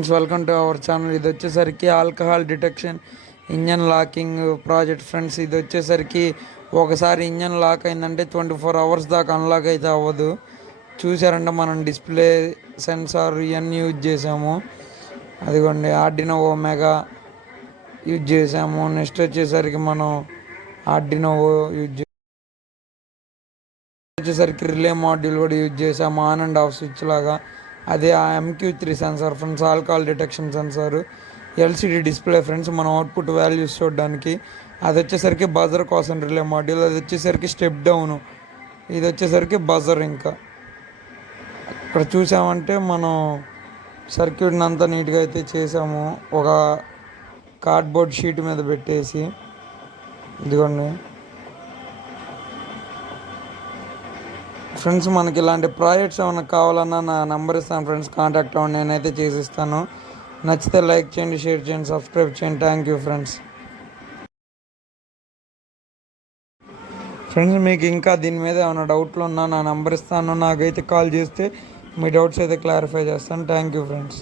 Friends, welcome to our channel. ఇది వచ్చేసరికి alcohol detection engine locking project friends. ఇది వచ్చేసరికి ఒకసారి ఇంజన్ లాక్ అయిందంటే 24 hours దాకా అన్లాక్ అయితే అవ్వదు. చూసారంటే మనం డిస్ప్లే సెన్సార్ ఇవన్నీ యూజ్ చేసాము. అదిగోండి ఆర్డినో ఒమేగా యూజ్ చేసాము. నెక్స్ట్ వచ్చేసరికి మనం ఆర్డినో వచ్చేసరికి రిలే మాడ్యూల్ కూడా యూజ్ చేసాము, ఆన్ అండ్ ఆఫ్ స్విచ్ లాగా. అదే ఆ MQ3 sensor friends, alcohol detection sensor. LCD display friends, మనం అవుట్పుట్ వాల్యూస్ చూడడానికి. అది వచ్చేసరికి బజర్ కోసం రిలే మాడ్యూల్. అది వచ్చేసరికి స్టెప్ డౌను. ఇది వచ్చేసరికి బజర్. ఇంకా ఇక్కడ చూసామంటే మనం సర్క్యూట్ని అంతా నీట్గా అయితే చేసాము, ఒక కార్డ్బోర్డ్ షీట్ మీద పెట్టేసి. ఇదిగోండి ఫ్రెండ్స్, మనకి ఇలాంటి ప్రాజెక్ట్స్ ఏమైనా కావాలన్నా నా నెంబర్ ఇస్తాను ఫ్రెండ్స్, కాంటాక్ట్ అవ్వండి, నేనైతే చేసిస్తాను. నచ్చితే లైక్ చేయండి, షేర్ చేయండి, సబ్స్క్రైబ్ చేయండి. Thank you friends. మీకు ఇంకా దీని మీద ఏమైనా డౌట్లు ఉన్నా నా నెంబర్ ఇస్తాను, నాకైతే కాల్ చేస్తే మీ డౌట్స్ అయితే క్లారిఫై చేస్తాను. Thank you friends.